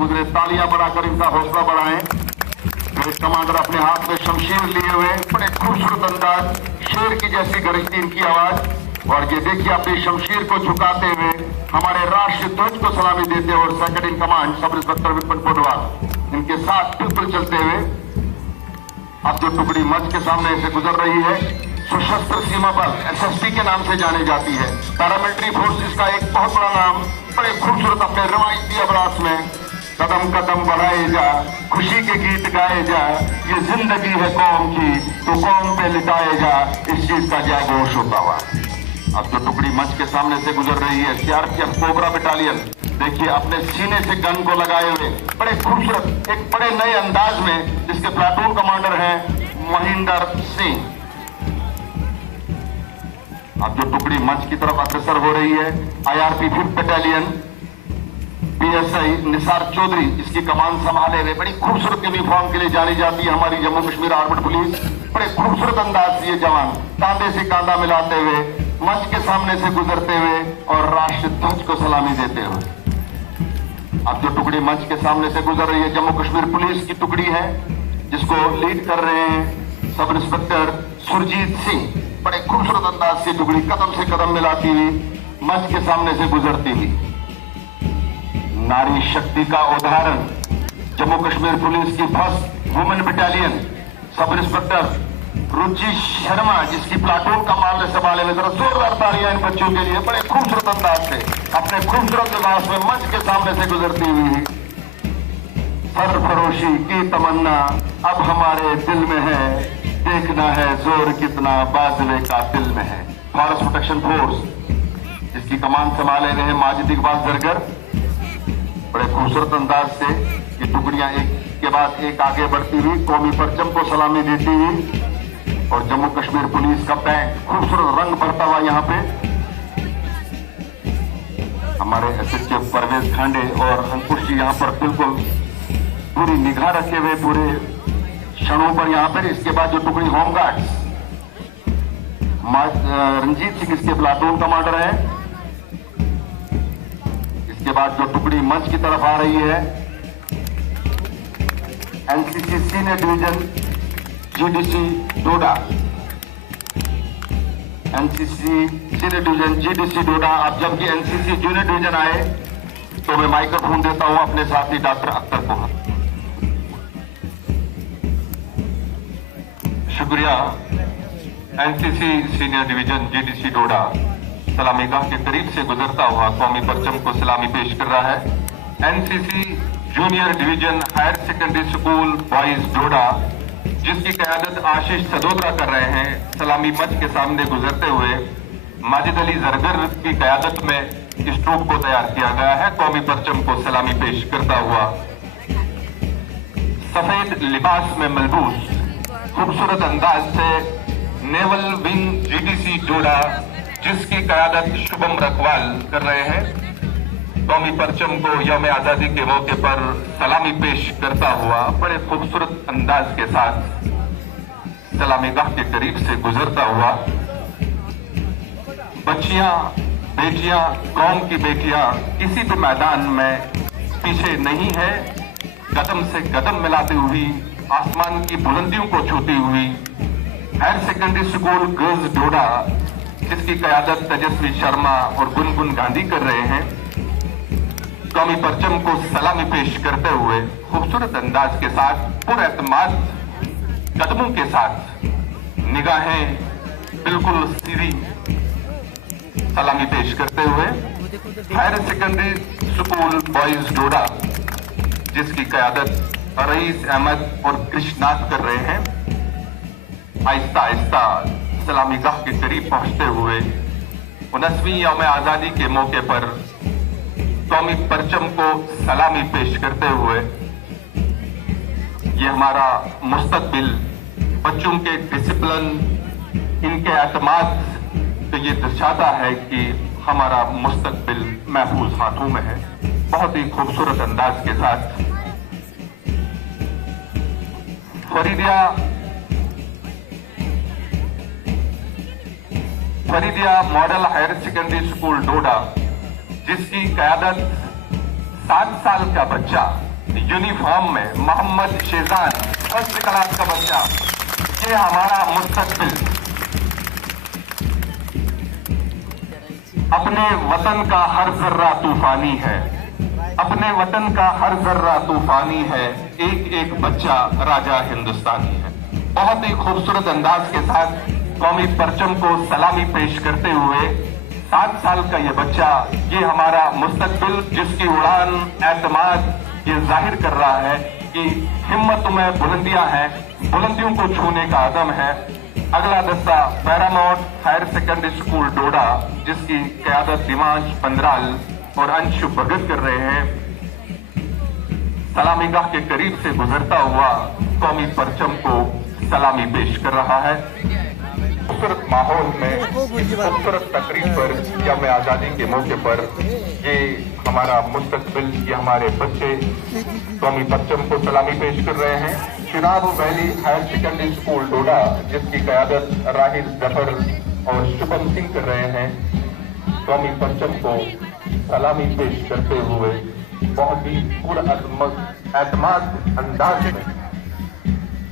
गुजरे, तालियां बढ़ाकर इनका हौसला बढ़ाएं। मेरे कमांडर अपने हाथ में शमशीर लिए हुए, बड़े खूबसूरत अंदाज, शेर की जैसी गरजती इनकी आवाज। और ये देखिए अपनी शमशीर को झुकाते हुए हमारे राष्ट्रीय ध्वज को सलामी देते हुए और second in command sub inspector Vipin Podwal इनके साथ बिल्कुल चलते हुए अब जो टुकड़ी मंच के सामने से गुजर रही है, सशस्त्र सीमा बल एसएसबी के नाम से जानी जाती है। पैरामिलिट्री फोर्सेस का एक बहुत बड़ा नाम, बड़े खूबसूरत अपने रवायती अभ्यास में कदम कदम बढ़ाए जा, खुशी के गीत गाए जा, ये जिंदगी है कौम की तो कौम पे लिटाए जा, इस चीज का जय घोष होता हुआ अब जो टुकड़ी मंच के सामने से गुजर रही है, सीआरपीएफ कोबरा बटालियन, देखिए अपने सीने से गन को लगाए हुए बड़े खूबसूरत एक बड़े नए अंदाज में, जिसके प्लाटून कमांडर हैं महेंद्र सिंह। अब जो टुकड़ी मंच की तरफ अग्रसर हो रही है, IRP 5th battalion PSI Nisar Chaudhary इसकी कमान संभाले हुए, बड़ी खूबसूरत यूनिफॉर्म के लिए जानी जाती है हमारी जम्मू कश्मीर आर्मड पुलिस। बड़े खूबसूरत अंदाज से ये जवान कांधे से कांधा मिलाते हुए मंच के सामने से गुजरते हुए और राष्ट्रीय ध्वज को सलामी देते हुए अब जो टुकड़ी मंच के सामने से गुजर रही है, जम्मू कश्मीर पुलिस की टुकड़ी है, जिसको लीड कर रहे हैं सब इंस्पेक्टर सुरजीत सिंह। बड़े खूबसूरत अंदाज से टुकड़ी कदम से कदम मिलाती हुई मंच के सामने से गुजरती हुई नारी शक्ति का उदाहरण जम्मू कश्मीर पुलिस की 1st women battalion sub inspector Ruchi Sharma, जिसकी प्लाटून कमाल संभाले में, जरा जोरदार तालियां इन बच्चों के लिए बड़े खूबसूरत अंदाज से अपने खूबसूरत लिबास में मंच के सामने से गुजरती हुई। सरफरोशी की तमन्ना अब हमारे दिल में है, देखना है जोर कितना बाजवे का दिल में है। फॉरेस्ट प्रोटेक्शन फोर्स जिसकी कमान संभाले हुए हैं माजिद इकबाल जरगर, बड़े खूबसूरत अंदाज से ये टुकड़ियां एक के बाद एक आगे बढ़ती हुई कौमी परचम को सलामी देती हुई और जम्मू कश्मीर पुलिस का पैंट खूबसूरत रंग भरता हुआ यहाँ पे हमारे एसएचएफ परवेज खांडे और अंकुश जी यहाँ पर बिल्कुल पूरी निगाह रखे हुए पूरे क्षणों पर यहाँ पर। इसके बाद जो टुकड़ी होमगार्ड्स रंजीत सिंह इसके प्लाटून कमांडर है। इसके बाद जो टुकड़ी मंच की तरफ आ रही है, एनसीसी सीनियर डिवीजन जीडीसी डोडा, एनसीसी सीनियर डिवीजन जीडीसी डोडा। अब जबकि एनसीसी जूनियर डिवीजन आए तो मैं माइक्रोफोन देता हूं अपने साथी डॉक्टर अख्तर को। शुक्रिया। एनसीसी सीनियर डिवीजन जीडीसी डोडा सलामीगाह के करीब से गुजरता हुआ कौमी परचम को सलामी पेश कर रहा है। NCC junior division higher secondary school boys Doda, जिसकी क़यादत आशीष सदोत्रा कर रहे हैं, सलामी मंच के सामने गुजरते हुए माजिद अली जरगर की क़यादत में इस ट्रूप को तैयार किया गया है। कौमी परचम को सलामी पेश करता हुआ सफेद लिबास में मलबूस खूबसूरत अंदाज से नेवल विंग जीडीसी डोडा, जिसकी क़यादत शुभम रखवाल कर रहे हैं, कौमी परचम को यौम आजादी के मौके पर सलामी पेश करता हुआ बड़े खूबसूरत अंदाज के साथ सलामीगाह के करीब से गुजरता हुआ। बच्चियां, बेटियां, कौम की बेटियां किसी भी मैदान में पीछे नहीं है, कदम से कदम मिलाती हुई आसमान की बुलंदियों को छूती हुई हायर सेकेंडरी स्कूल गर्ल्स डोडा, जिसकी क़यादत तेजस्वी शर्मा और गुनगुन गांधी कर रहे हैं, कौमी परचम को सलामी पेश करते हुए खूबसूरत अंदाज के साथ पुरएतमाद कदमों के साथ निगाहें बिल्कुल सीधी सलामी पेश करते हुए higher secondary school boys Doda, जिसकी क़यादत रईस अहमद और कृष्णाथ कर रहे हैं, आहिस्ता आहिस्ता सलामीगाह के करीब पहुंचते हुए 19वीं यौम आजादी के मौके पर कौमी परचम को सलामी पेश करते हुए ये हमारा मुस्तकबिल, बच्चों के डिसिप्लिन, इनके एतमाद तो ये दर्शाता है कि हमारा मुस्तकबिल महफूज हाथों में है। बहुत ही खूबसूरत अंदाज के साथ Faridia model higher secondary school Doda, जिसकी क़यादत 7 साल का बच्चा यूनिफॉर्म में मोहम्मद शेजान फर्स्ट क्लास का बच्चा, ये हमारा मुस्तकबिल। अपने वतन का हर जर्रा तूफानी है, अपने वतन का हर जर्रा तूफानी है, एक एक बच्चा राजा हिंदुस्तानी है। बहुत ही खूबसूरत अंदाज के साथ कौमी परचम को सलामी पेश करते हुए 7 साल का ये बच्चा, ये हमारा मुस्तकबिल, जिसकी उड़ान एतमाद ये जाहिर कर रहा है कि हिम्मत में बुलंदियां हैं, बुलंदियों को छूने का आदम है। अगला दस्ता Paramount higher secondary school Doda, जिसकी क़यादत दिमांश पंद्राल और अंशु भगत कर रहे हैं, सलामीगाह के करीब से गुजरता हुआ कौमी परचम को सलामी पेश कर रहा है। खूबसूरत माहौल में खूबसूरत तकरीब पर यौम आज़ादी के मौके पर ये हमारा मुस्तकबिल, ये हमारे बच्चे कौमी परचम को सलामी पेश कर रहे हैं। Chenab valley higher secondary school Doda, जिसकी क़यादत राहिल जफर और शुभम सिंह कर रहे हैं, कौमी परचम को सलामी पेश करते हुए बहुत ही एतमाद अंदाज में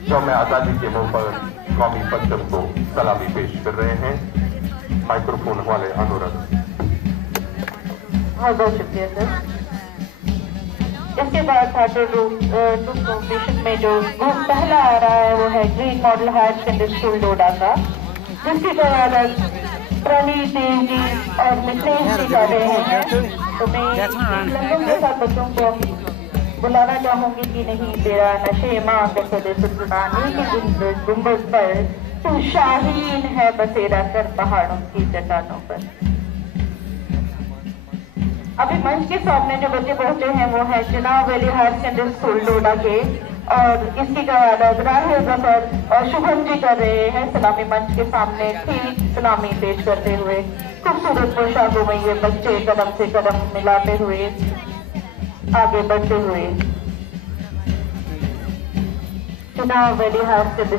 यौम आज़ादी के मौके पर कौमी परचम को सलामी पेश कर रहे हैं। माइक्रोफोन वाले अनुरोध। बहुत बहुत शुक्रिया सर। इसके बाद छात्र कॉम्पिटिशन में जो ग्रुप पहला आ रहा है वो है green model higher secondary school Doda का, जिसकी क़यादत प्रणीत देव जी और मिथिलेश जी कर रहे हैं। तो मैं लंबों के साथ बच्चों को बुलाना चाहूंगी कि नहीं तेरा नशे माँ कसदे सुल्तानी की गुंबद पर तू शाहीन है बसेरा कर पहाड़ों की चट्टानों पर। अभी मंच के सामने जो बच्चे पहुंचे हैं वो है Chenab valley higher secondary school Doda के, और इसकी क़यादत राहिल जफर और शुभम जी कर रहे हैं। सलामी मंच के सामने ठीक सलामी पेश करते हुए खूबसूरत पोशाकों में ये बच्चे कदम से कदम मिलाते हुए आगे बढ़ते हुए चिनाब वैली हायर सेकेंडरी